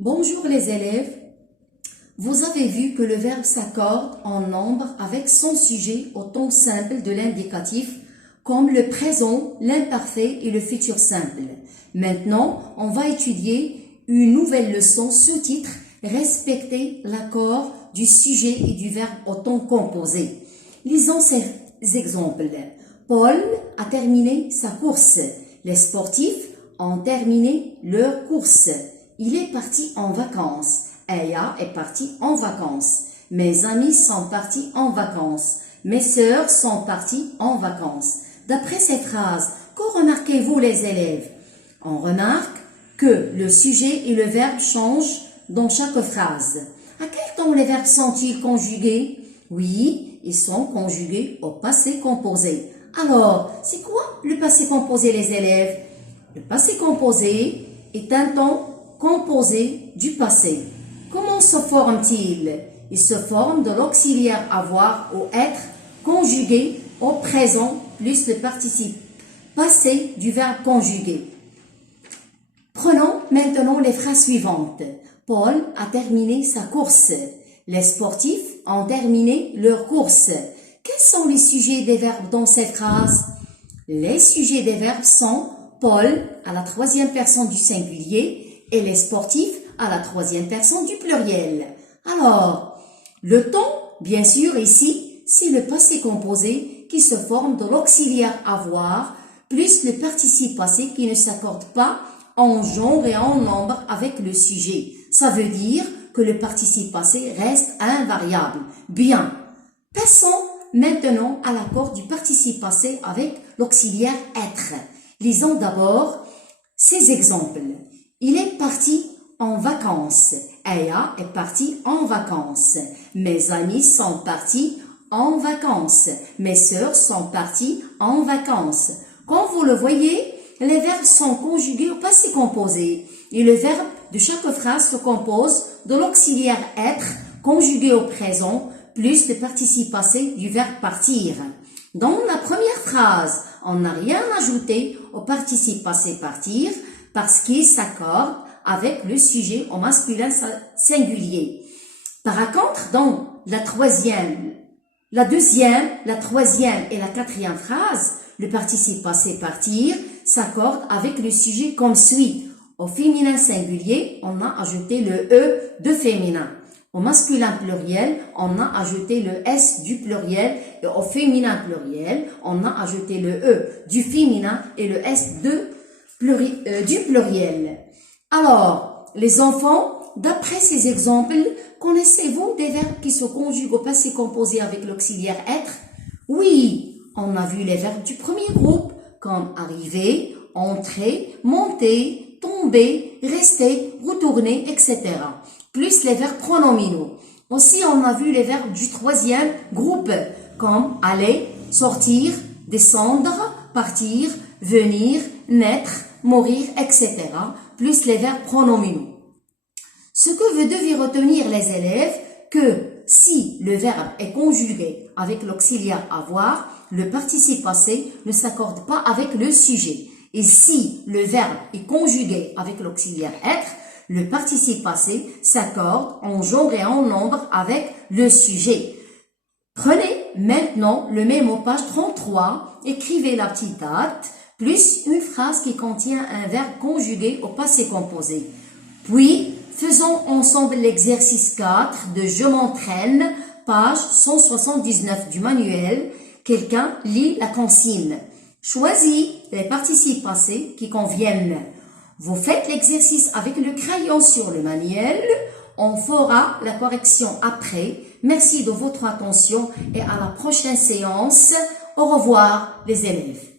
Bonjour les élèves, vous avez vu que le verbe s'accorde en nombre avec son sujet au temps simple de l'indicatif comme le présent, l'imparfait et le futur simple. Maintenant, on va étudier une nouvelle leçon sous-titre « Respecter l'accord du sujet et du verbe au temps composé ». Lisons ces exemples. Paul a terminé sa course. Les sportifs ont terminé leur course. Il est parti en vacances. Aya est partie en vacances. Mes amis sont partis en vacances. Mes sœurs sont parties en vacances. D'après ces phrases, que remarquez-vous les élèves? On remarque que le sujet et le verbe changent dans chaque phrase. À quel temps les verbes sont-ils conjugués? Oui, ils sont conjugués au passé composé. Alors, c'est quoi le passé composé les élèves? Le passé composé est un temps composé du passé. Comment se forme-t-il? Il se forme de l'auxiliaire avoir ou être conjugué au présent plus le participe passé du verbe conjugué. Prenons maintenant les phrases suivantes. Paul a terminé sa course. Les sportifs ont terminé leur course. Quels sont les sujets des verbes dans cette phrase? Les sujets des verbes sont Paul à la troisième personne du singulier et les sportifs à la troisième personne du pluriel. Alors, le temps, bien sûr, ici, c'est le passé composé qui se forme de l'auxiliaire avoir plus le participe passé qui ne s'accorde pas en genre et en nombre avec le sujet. Ça veut dire que le participe passé reste invariable. Bien. Passons maintenant à l'accord du participe passé avec l'auxiliaire être. Lisons d'abord ces exemples. Il est parti en vacances. Aya est partie en vacances. Mes amis sont partis en vacances. Mes sœurs sont parties en vacances. Comme vous le voyez, les verbes sont conjugués au passé composé et le verbe de chaque phrase se compose de l'auxiliaire être conjugué au présent plus le participe passé du verbe partir. Dans la première phrase, on n'a rien ajouté au participe passé partir parce qu'il s'accorde avec le sujet au masculin singulier. Par contre, dans la deuxième, la troisième et la quatrième phrase, le participe passé partir s'accorde avec le sujet comme suit. Au féminin singulier, on a ajouté le E de féminin. Au masculin pluriel, on a ajouté le S du pluriel et au féminin pluriel, on a ajouté le E du féminin et le S du pluriel. Alors, les enfants, d'après ces exemples, connaissez-vous des verbes qui se conjuguent au passé composé avec l'auxiliaire être? Oui, on a vu les verbes du premier groupe comme arriver, entrer, monter, tomber, rester, retourner, etc. Plus les verbes pronominaux. Aussi, on a vu les verbes du troisième groupe comme aller, sortir, descendre, partir, venir, naître, mourir, etc. Plus les verbes pronominaux. Ce que vous devez retenir les élèves, que si le verbe est conjugué avec l'auxiliaire avoir, le participe passé ne s'accorde pas avec le sujet. Et si le verbe est conjugué avec l'auxiliaire être, le participe passé s'accorde en genre et en nombre avec le sujet. Prenez maintenant le mémo page 33, écrivez la petite date, plus une phrase qui contient un verbe conjugué au passé composé. Puis, faisons ensemble l'exercice 4 de Je m'entraîne, page 179 du manuel. Quelqu'un lit la consigne. Choisis les participes passés qui conviennent. Vous faites l'exercice avec le crayon sur le manuel. On fera la correction après. Merci de votre attention et à la prochaine séance. Au revoir les élèves.